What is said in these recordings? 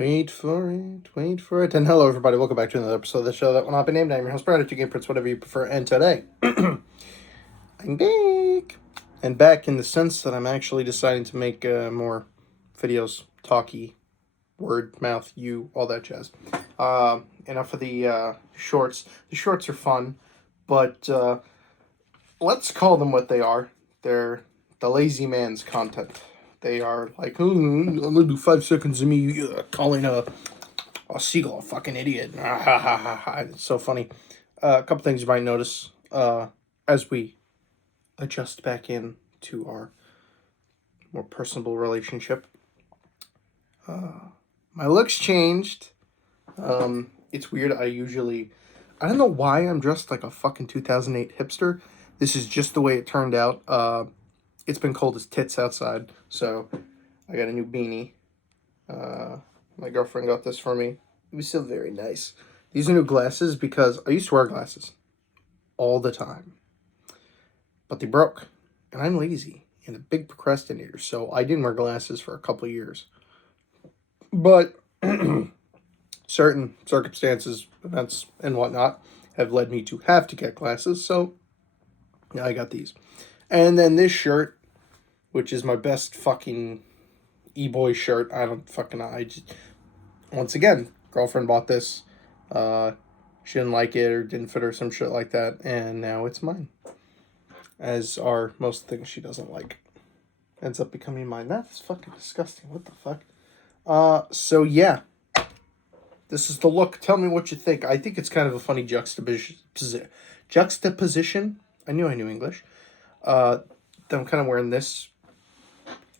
Wait for it, wait for it. And hello, everybody. Welcome back to another episode of the show that will not be named. I'm your host, Brad, to Game Prince, whatever you prefer. And today, I'm back. And back in the sense that I'm actually deciding to make more videos, talky, word, mouth, you, all that jazz. Enough of the shorts. The shorts are fun, but let's call them what they are. They're the lazy man's content. They are like, oh, I'm gonna do 5 seconds of me calling a seagull a fucking idiot. It's so funny. A couple things you might notice as we adjust back in to our more personable relationship. My looks changed. It's weird. I don't know why I'm dressed like a fucking 2008 hipster. This is just the way it turned out. It's been cold as tits outside, so I got a new beanie. My girlfriend got this for me. It was still very nice. These are new glasses because I used to wear glasses all the time, but they broke, and I'm lazy and a big procrastinator, so I didn't wear glasses for a couple of years. But certain circumstances, events, and whatnot have led me to have to get glasses, so yeah, I got these. And then this shirt, which is my best fucking e-boy shirt. Once again, girlfriend bought this. She didn't like it or didn't fit her, some shit like that, and now it's mine. As are most things she doesn't like. Ends up becoming mine. That's fucking disgusting. What the fuck? So yeah. This is the look. Tell me what you think. I think it's kind of a funny juxtaposition. I knew English. I'm kind of wearing this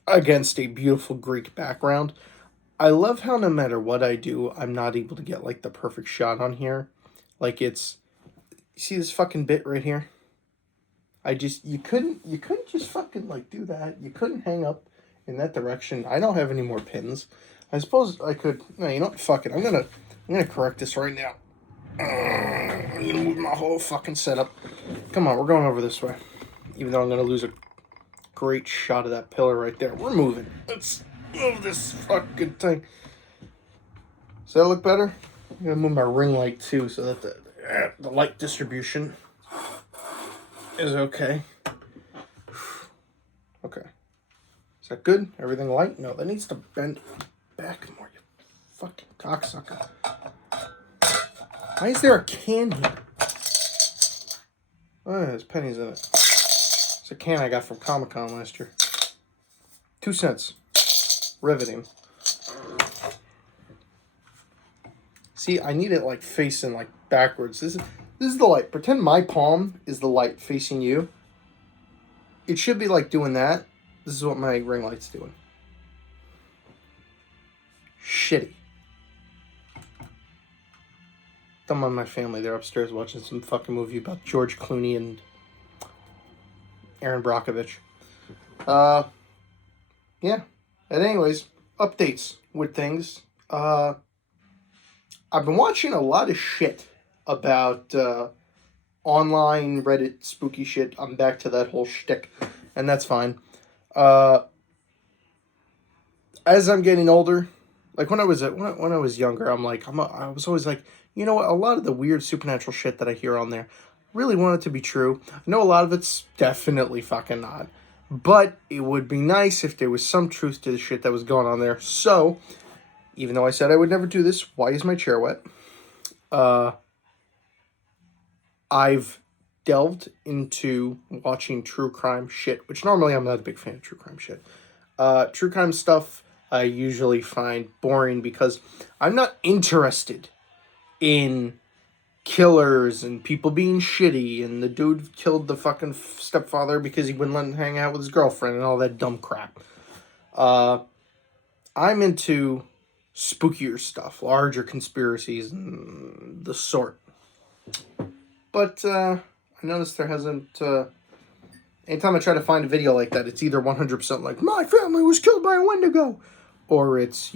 against a beautiful Greek background. I love how no matter what I do, I'm not able to get like the perfect shot on here. Like you see this fucking bit right here? You couldn't just fucking like do that. You couldn't hang up in that direction. I don't have any more pins. I suppose I could. No, you know what? Fuck it. I'm gonna correct this right now. I'm gonna move my whole fucking setup. Come on, we're going over this way. Even though I'm gonna lose a great shot of that pillar right there. We're moving. Let's move this fucking thing. Does that look better? I'm gonna move my ring light too, so that the light distribution is okay. Okay. Is that good? Everything light? No, that needs to bend back more, you fucking cocksucker. Why is there a can here? Oh, there's pennies in it. It's a can I got from Comic-Con last year. 2 cents. Riveting. See, I need it like facing like backwards. This is the light. Pretend my palm is the light facing you. It should be like doing that. This is what my ring light's doing. Shitty. Some of my family, they're upstairs watching some fucking movie about George Clooney and Aaron Brockovich. Yeah. And anyways, updates with things. I've been watching a lot of shit about online Reddit spooky shit. I'm back to that whole shtick, and that's fine. As I'm getting older, like when I was younger, I was always like, you know what? A lot of the weird supernatural shit that I hear on there, really want it to be true. I know a lot of it's definitely fucking not, but it would be nice if there was some truth to the shit that was going on there. So, even though I said I would never do this, why is my chair wet? I've delved into watching true crime shit, which normally I'm not a big fan of true crime shit. True crime stuff I usually find boring because I'm not interested in killers and people being shitty and the dude killed the fucking stepfather because he wouldn't let him hang out with his girlfriend and all that dumb crap. I'm into spookier stuff, larger conspiracies and the sort. But I noticed there hasn't... anytime I try to find a video like that, it's either 100% like, my family was killed by a Wendigo, or it's,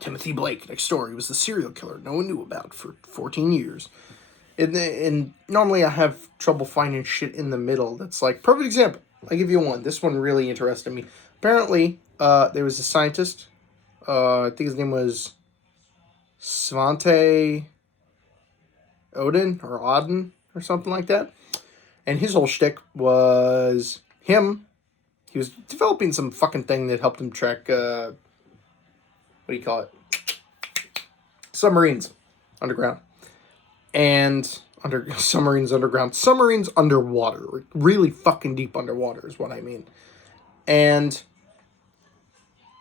Timothy Blake next door. He was the serial killer no one knew about for 14 years. And normally I have trouble finding shit in the middle that's like, perfect example. I'll give you one. This one really interested me. Apparently, there was a scientist I think his name was Svante Odin or Odin or something like that. And his whole shtick was him. He was developing some fucking thing that helped him track, what do you call it? Submarines underground. And submarines underground. Submarines underwater. Really fucking deep underwater is what I mean. And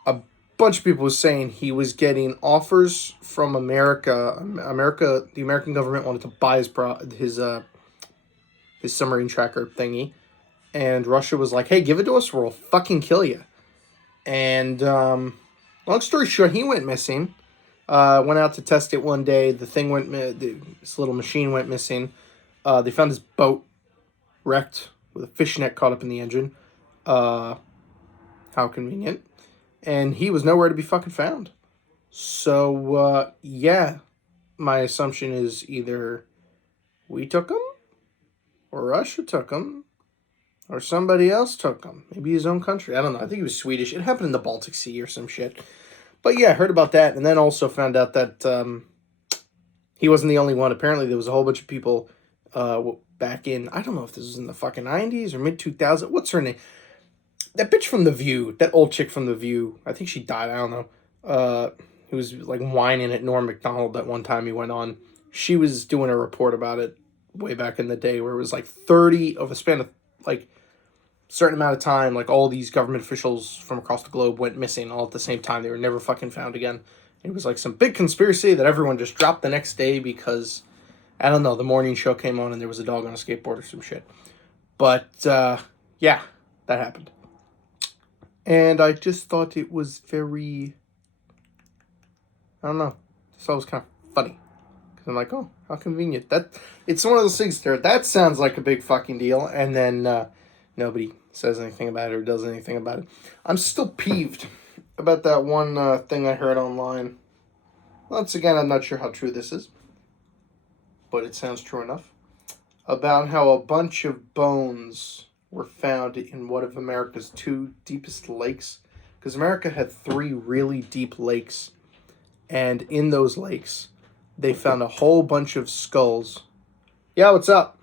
a bunch of people was saying he was getting offers from America. The American government wanted to buy his submarine tracker thingy, and Russia was like, "Hey, give it to us, or we'll fucking kill you." And long story short, he went missing. Went out to test it one day. The thing this little machine went missing. They found his boat wrecked with a fishnet caught up in the engine. How convenient. And he was nowhere to be fucking found. So, yeah, my assumption is either we took him, or Russia took him, or somebody else took him. Maybe his own country. I don't know. I think he was Swedish. It happened in the Baltic Sea or some shit. But yeah, I heard about that, and then also found out that he wasn't the only one. Apparently, there was a whole bunch of people back in, I don't know if this was in the fucking 90s or mid-2000s. What's her name? That bitch from The View, that old chick from The View, I think she died, I don't know, who was, like, whining at Norm Macdonald that one time he went on. She was doing a report about it way back in the day where it was, like, 30 of a span of, like, certain amount of time, like, all these government officials from across the globe went missing all at the same time. They were never fucking found again. It was, like, some big conspiracy that everyone just dropped the next day because, I don't know, the morning show came on and there was a dog on a skateboard or some shit. But, yeah, that happened. And I just thought it was very, I don't know, just thought it was kind of funny. Because I'm like, oh, how convenient. It's one of those things there, that sounds like a big fucking deal, and then nobody says anything about it or does anything about it. I'm still peeved about that one thing I heard online. Once again, I'm not sure how true this is, but it sounds true enough. About how a bunch of bones were found in one of America's 2 deepest lakes. Because America had 3 really deep lakes. And in those lakes, they found a whole bunch of skulls. Yeah, what's up?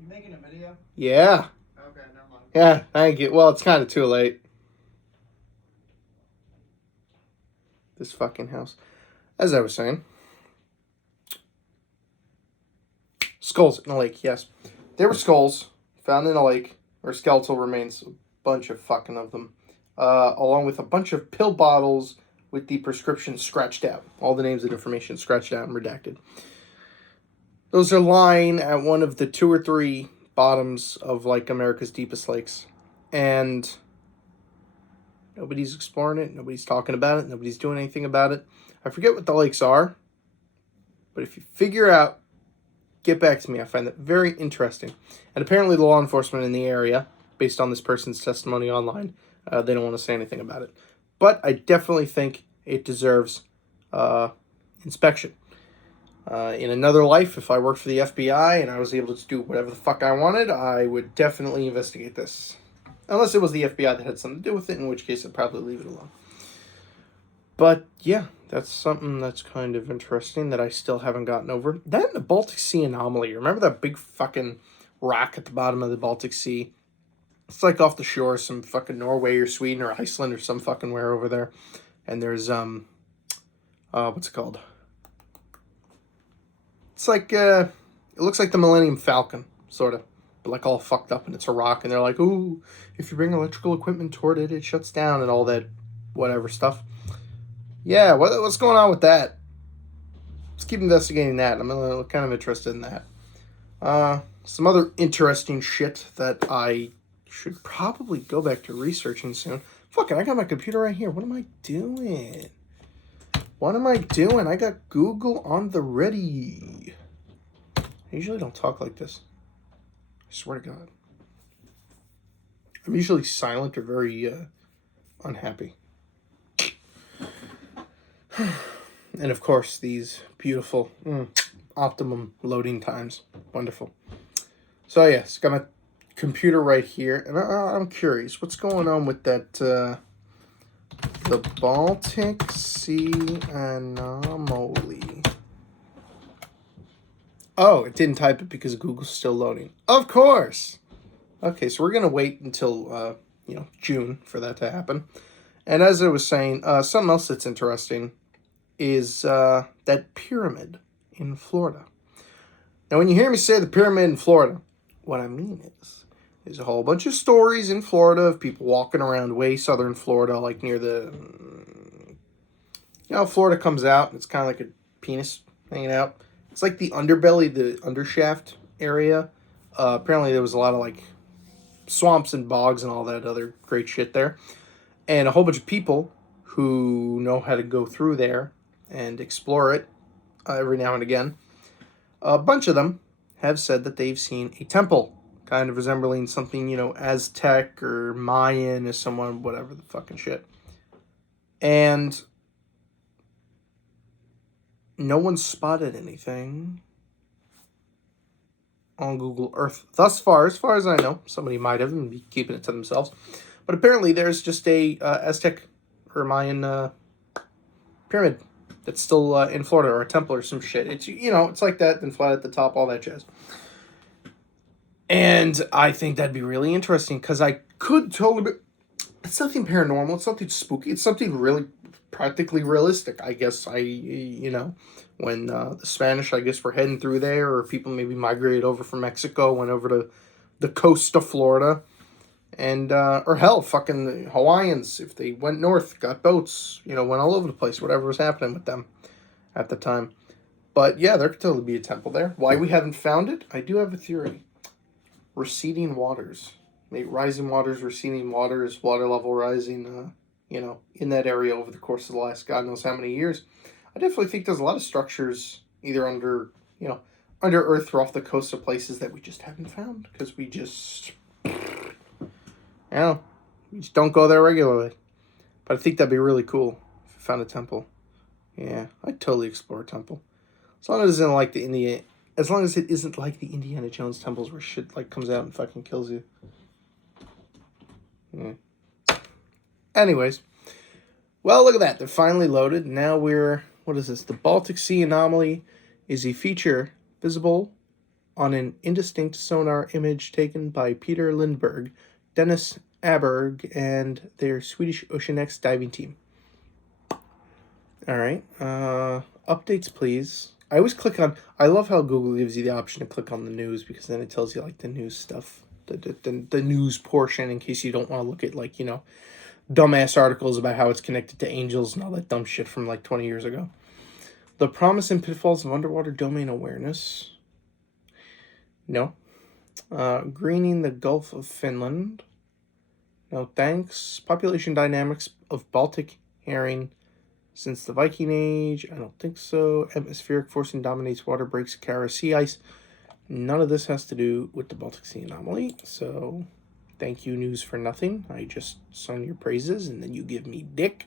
You making a video? Yeah. Okay, never mind. Yeah, thank you. Well, it's kind of too late. This fucking house. As I was saying. Skulls in a lake, yes. There were skulls found in a lake, or skeletal remains, a bunch of fucking of them, along with a bunch of pill bottles with the prescription scratched out. All the names and information scratched out and redacted. Those are lying at one of the 2 or 3 bottoms of, like, America's deepest lakes. And nobody's exploring it, nobody's talking about it, nobody's doing anything about it. I forget what the lakes are, but if you figure out, get back to me. I find that very interesting. And apparently the law enforcement in the area, based on this person's testimony online, they don't want to say anything about it. But I definitely think it deserves inspection. In another life, if I worked for the FBI and I was able to do whatever the fuck I wanted, I would definitely investigate this. Unless it was the FBI that had something to do with it, in which case I'd probably leave it alone. But yeah, that's something that's kind of interesting that I still haven't gotten over. That and the Baltic Sea anomaly. Remember that big fucking rock at the bottom of the Baltic Sea? It's like off the shore of some fucking Norway or Sweden or Iceland or some fucking where over there. And there's, what's it called? It's like, it looks like the Millennium Falcon, sort of. But like all fucked up and it's a rock. And they're like, ooh, if you bring electrical equipment toward it, it shuts down and all that whatever stuff. Yeah, what's going on with that? Let's keep investigating that. I'm kind of interested in that. Some other interesting shit that I should probably go back to researching soon. Fuck it, I got my computer right here. What am I doing? I got Google on the ready. I usually don't talk like this. I swear to God. I'm usually silent or very unhappy. And of course, these beautiful optimum loading times. Wonderful. So yes, got my computer right here, and I'm curious, what's going on with that The Baltic Sea Anomaly. Oh, it didn't type it because Google's still loading. Of course! Okay, so we're going to wait until, June for that to happen. And as I was saying, something else that's interesting is that pyramid in Florida. Now, when you hear me say the pyramid in Florida, what I mean is there's a whole bunch of stories in Florida of people walking around way southern Florida, like near the... Florida comes out, and it's kind of like a penis hanging out. It's like the underbelly, the undershaft area. Apparently there was a lot of, like, swamps and bogs and all that other great shit there. And a whole bunch of people who know how to go through there and explore it every now and again. A bunch of them have said that they've seen a temple kind of resembling something, Aztec or Mayan or someone, whatever the fucking shit. And no one spotted anything on Google Earth thus far. As far as I know, somebody might have and be keeping it to themselves. But apparently there's just a Aztec or Mayan pyramid that's still in Florida, or a temple or some shit. It's, it's like that, then flat at the top, all that jazz. And I think that'd be really interesting, because I could totally be... It's nothing paranormal, it's nothing spooky, it's something really practically realistic. I guess when the Spanish, I guess, were heading through there, or people maybe migrated over from Mexico, went over to the coast of Florida, and or hell, fucking Hawaiians, if they went north, got boats, went all over the place, whatever was happening with them at the time. But yeah, there could totally be a temple there. Why we haven't found it, I do have a theory. Receding waters, maybe rising waters, receding waters, water level rising, in that area over the course of the last God knows how many years. I definitely think there's a lot of structures either under earth or off the coast of places that we just haven't found, because we just don't go there regularly. But I think that'd be really cool if we found a temple. Yeah, I'd totally explore a temple. As long as it isn't like the Indiana Jones temples where shit like comes out and fucking kills you. Yeah. Anyways. Well, look at that. They're finally loaded. Now what is this? The Baltic Sea Anomaly is a feature visible on an indistinct sonar image taken by Peter Lindberg, Dennis Aberg, and their Swedish Ocean X diving team. All right. Updates, please. I always click on... I love how Google gives you the option to click on the news, because then it tells you, like, the news stuff. The news portion, in case you don't want to look at, like, dumbass articles about how it's connected to angels and all that dumb shit from, like, 20 years ago. The promise and pitfalls of underwater domain awareness. No. Greening the Gulf of Finland. No thanks. Population dynamics of Baltic herring since the Viking Age. I don't think so. Atmospheric forcing dominates water, breaks Kara sea ice. None of this has to do with the Baltic Sea Anomaly. So, thank you, news for nothing. I just sung your praises and then you give me dick.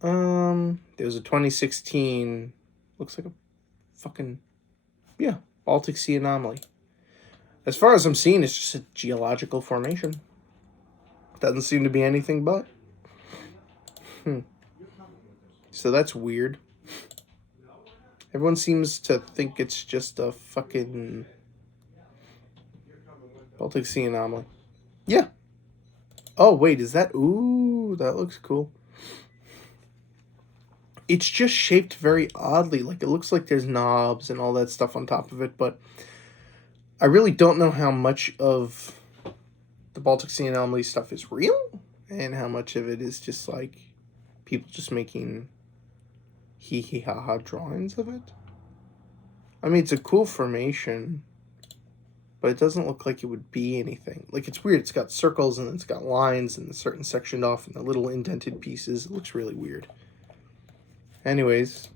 There was a 2016, looks like a fucking, Baltic Sea Anomaly. As far as I'm seeing, it's just a geological formation. Doesn't seem to be anything but. So that's weird. Everyone seems to think it's just a fucking Baltic Sea Anomaly. Yeah. Oh, wait, is that... Ooh, that looks cool. It's just shaped very oddly. Like, it looks like there's knobs and all that stuff on top of it, but I really don't know how much of the Baltic Sea Anomaly stuff is real and how much of it is just, like, people just making hee-hee-ha-ha drawings of it. I mean, it's a cool formation, but it doesn't look like it would be anything. Like, it's weird. It's got circles and it's got lines and certain sectioned off and the little indented pieces. It looks really weird. Anyways,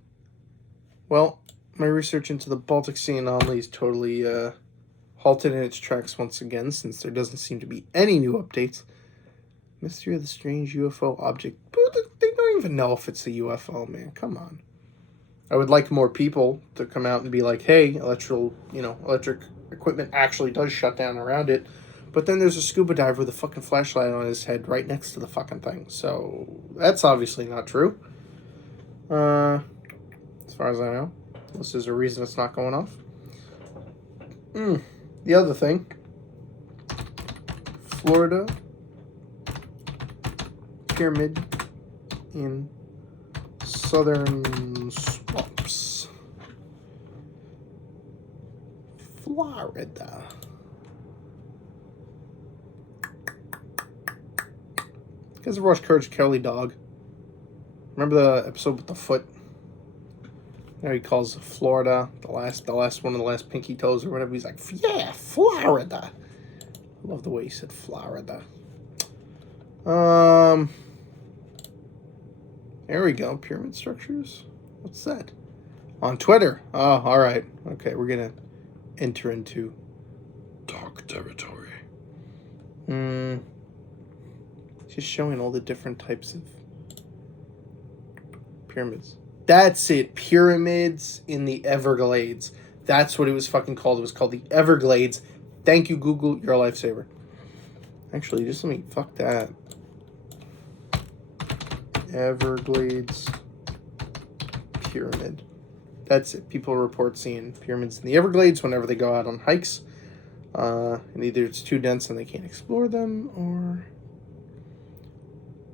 well, my research into the Baltic Sea Anomaly is totally halted in its tracks once again, since there doesn't seem to be any new updates. Mystery of the strange UFO object. They don't even know if it's a UFO, man. Come on. I would like more people to come out and be like, hey, electric equipment actually does shut down around it. But then there's a scuba diver with a fucking flashlight on his head right next to the fucking thing. So that's obviously not true. As far as I know. Unless there's a reason it's not going off. The other thing. Florida pyramid in southern swamps. Florida. Because of Rush Courage Kelly dog. Remember the episode with the foot? There he calls Florida the last one of the last pinky toes or whatever. He's like, yeah, Florida. I love the way he said Florida. There we go. Pyramid structures. What's that? On Twitter. Oh, all right. Okay, we're gonna enter into dark territory. Just showing all the different types of pyramids. That's it. Pyramids in the Everglades. That's what it was fucking called. It was called the Everglades. Thank you, Google. You're a lifesaver. Actually, just let me... Fuck that. Everglades pyramid. That's it. People report seeing pyramids in the Everglades whenever they go out on hikes. And either it's too dense and they can't explore them, or...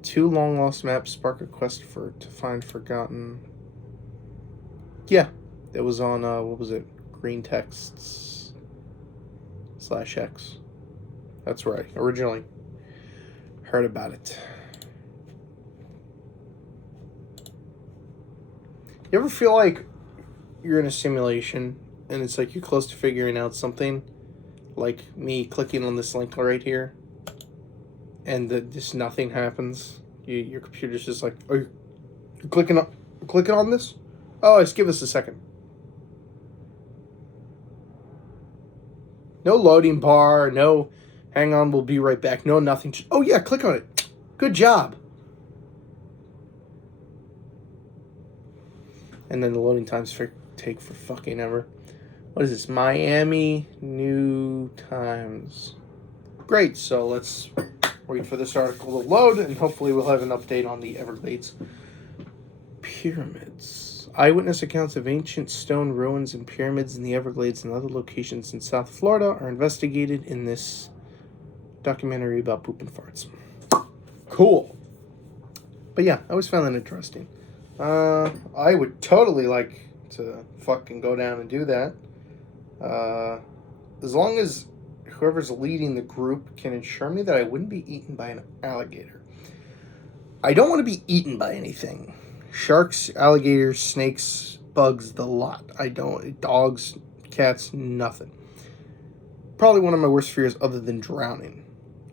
2 long-lost maps spark a quest to find forgotten... Yeah, it was on, what was it? Green Texts /X. That's where I originally heard about it. You ever feel like you're in a simulation and it's like you're close to figuring out something? Like me clicking on this link right here and just nothing happens. Your computer's just like, are you clicking on this? Oh, just give us a second. No loading bar, no hang on, we'll be right back. No, nothing. Oh, yeah, click on it. Good job. And then the loading times take for fucking ever. What is this? Miami New Times. Great, so let's wait for this article to load, and hopefully we'll have an update on the Everglades pyramids. Eyewitness accounts of ancient stone ruins and pyramids in the Everglades and other locations in South Florida are investigated in this documentary about poop and farts. Cool. But yeah, I always found that interesting. I would totally like to fucking go down and do that. As long as whoever's leading the group can ensure me that I wouldn't be eaten by an alligator. I don't want to be eaten by anything. Sharks, alligators, snakes, bugs, the lot. Dogs, cats, nothing. Probably one of my worst fears other than drowning.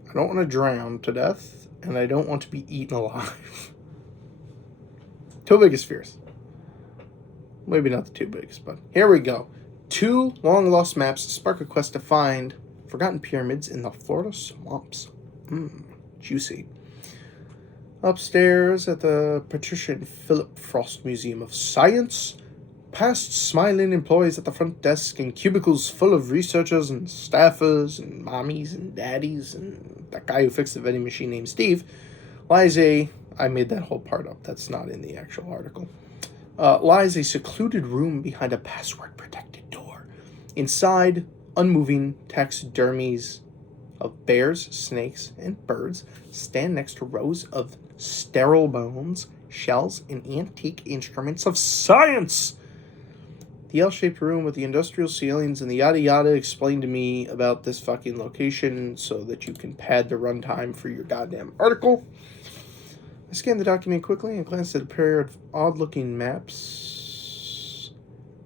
I don't want to drown to death, and I don't want to be eaten alive. 2 biggest fears. Maybe not the 2 biggest, but here we go. 2 long-lost maps spark a quest to find forgotten pyramids in the Florida swamps. Juicy. Upstairs at the Patricia and Philip Frost Museum of Science, past smiling employees at the front desk and cubicles full of researchers and staffers and mommies and daddies and that guy who fixed the vending machine named Steve, lies I made that whole part up. That's not in the actual article. Lies a secluded room behind a password-protected door. Inside, unmoving taxidermies of bears, snakes, and birds stand next to rows of sterile bones, shells, and antique instruments of science. The L-shaped room with the industrial ceilings and the yada yada explained to me about this fucking location so that you can pad the runtime for your goddamn article. I scanned the document quickly and glanced at a pair of odd-looking maps.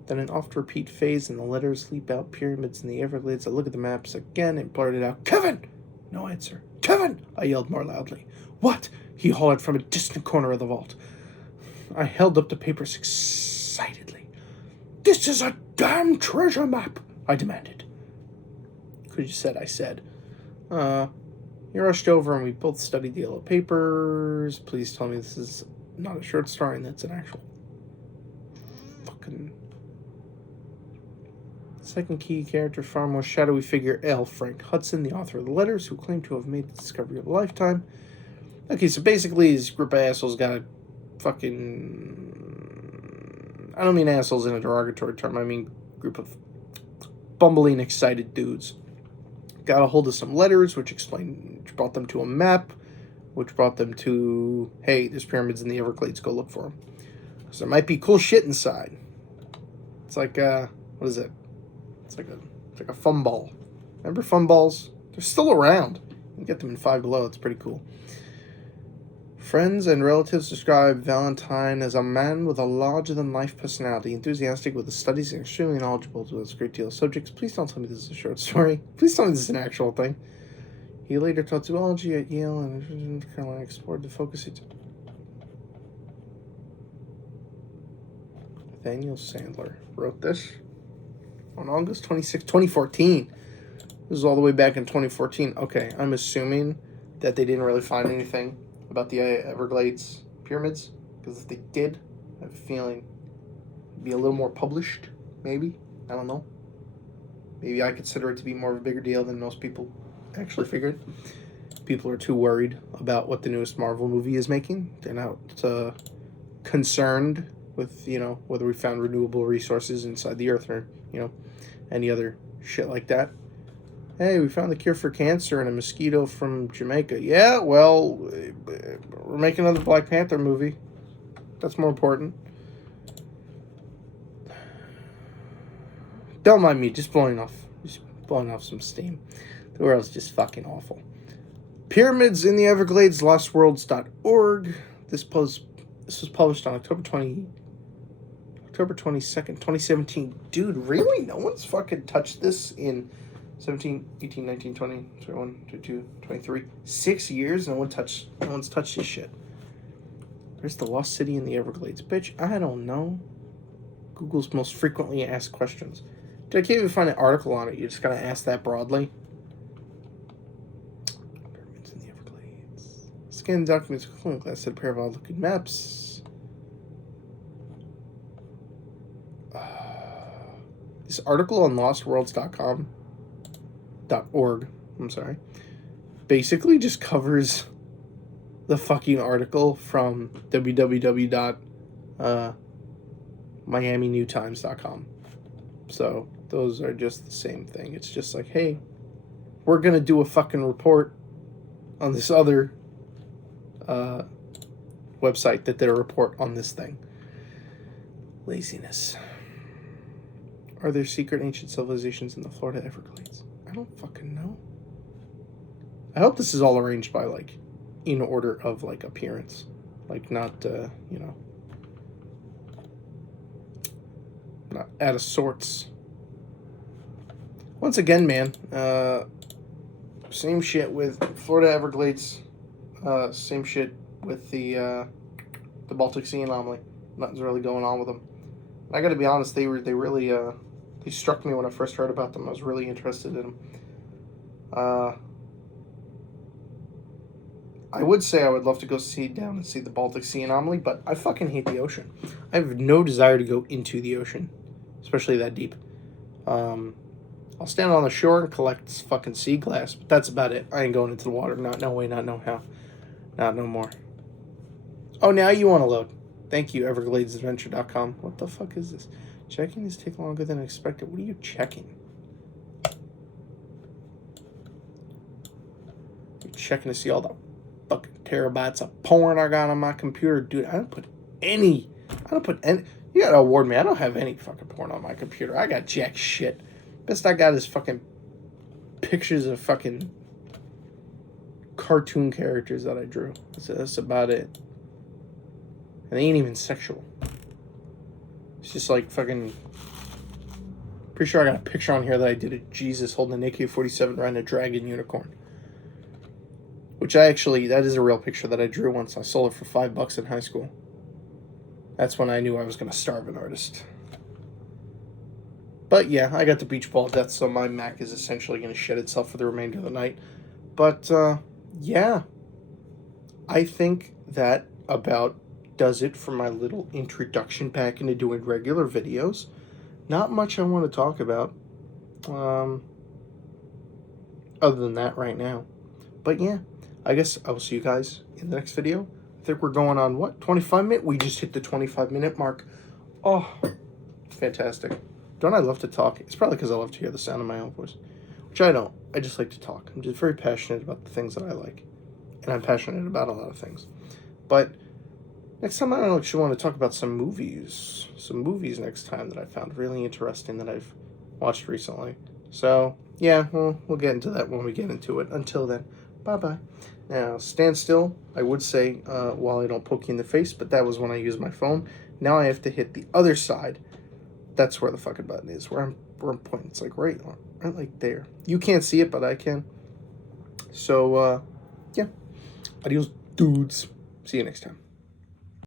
Then an oft-repeat phase and the letters leap out pyramids in the Everglades. I look at the maps again and blurted out, "Kevin!" No answer. "Kevin!" I yelled more loudly. "What?" He hollered from a distant corner of the vault. I held up the papers excitedly. "This is a damn treasure map!" I demanded. Could you said I said. He rushed over and we both studied the yellow papers. Please tell me this is not a short story and that's an actual fucking Second key character, far more shadowy figure, L. Frank Hudson, the author of the letters, who claimed to have made the discovery of a lifetime. Okay, so basically, this group of assholes got a fucking... I don't mean assholes in a derogatory term. I mean group of bumbling, excited dudes. Got a hold of some letters, which brought them to a map, which brought them to, hey, there's pyramids in the Everglades, go look for them. So there might be cool shit inside. It's like, what is it? It's like a fun ball. Remember fun balls? They're still around. You can get them in Five Below. It's pretty cool. Friends and relatives describe Valentine as a man with a larger-than-life personality, enthusiastic with his studies and extremely knowledgeable to a great deal of subjects. Please don't tell me this is a short story. Please tell me this is an actual thing. He later taught zoology at Yale and North Carolina, explored the focus. Nathaniel Sandler wrote this on August 26, 2014. This is all the way back in 2014. Okay, I'm assuming that they didn't really find anything about the Everglades pyramids, because if they did, I have a feeling it'd be a little more published, maybe. I don't know. Maybe I consider it to be more of a bigger deal than most people actually figured. People are too worried about what the newest Marvel movie is making. They're not concerned with, whether we found renewable resources inside the earth or, any other shit like that. Hey, we found the cure for cancer in a mosquito from Jamaica. Yeah, well, we're making another Black Panther movie. That's more important. Don't mind me, just blowing off some steam. The world's just fucking awful. Pyramids in the Everglades, lostworlds.org. This was published on October 22nd, 2017. Dude, really? No one's fucking touched this in 17, 18, 19, 20, 21, 22, 23. 6 years, no one's touched this shit. Where's the lost city in the Everglades? Bitch, I don't know. Google's most frequently asked questions. Dude, I can't even find an article on it. You just gotta ask that broadly. Pyramids in the Everglades. Scan documents, including glass set a pair of odd-looking maps. This article on lostworlds.org, I'm sorry, basically just covers the fucking article from www.miaminewtimes.com. So those are just the same thing. It's just like, hey, we're going to do a fucking report on this other website that did a report on this thing. Laziness. Are there secret ancient civilizations in the Florida Everglades? I don't fucking know. I hope this is all arranged by, in order of, appearance. Not, not out of sorts. Once again, man, same shit with Florida Everglades. Same shit with the Baltic Sea Anomaly. Nothing's really going on with them. I gotta be honest, they really, they struck me when I first heard about them. I was really interested in them. I would say I would love to go down and see the Baltic Sea Anomaly, but I fucking hate the ocean. I have no desire to go into the ocean, especially that deep. I'll stand on the shore and collect fucking sea glass, but that's about it. I ain't going into the water. No way, not no how. Not no more. Oh, now you want to load. Thank you, EvergladesAdventure.com. What the fuck is this? Checking these take longer than expected. What are you checking? You're checking to see all the fucking terabytes of porn I got on my computer. Dude, I don't put any. You gotta award me. I don't have any fucking porn on my computer. I got jack shit. Best I got is fucking pictures of fucking cartoon characters that I drew. That's about it. And they ain't even sexual. It's just fucking... Pretty sure I got a picture on here that I did of Jesus holding an AK-47 riding a dragon unicorn. Which that is a real picture that I drew once. I sold it for $5 in high school. That's when I knew I was going to starve an artist. But yeah, I got the beach ball death, so my Mac is essentially going to shed itself for the remainder of the night. But, yeah. I think that about does it for my little introduction pack into doing regular videos. Not much I want to talk about. Um, other than that, right now. But yeah, I guess I will see you guys in the next video. I think we're going on what, 25 minute? We just hit the 25-minute mark. Oh, fantastic! Don't I love to talk? It's probably because I love to hear the sound of my own voice, which I don't. I just like to talk. I'm just very passionate about the things that I like, and I'm passionate about a lot of things. But next time, I don't actually want to talk about some movies. Some movies next time that I found really interesting that I've watched recently. So, yeah, we'll get into that when we get into it. Until then, bye-bye. Now, stand still, I would say, while I don't poke you in the face, but that was when I used my phone. Now I have to hit the other side. That's where the fucking button is, where I'm pointing. It's like right like there. You can't see it, but I can. So, yeah. Adios, dudes. See you next time.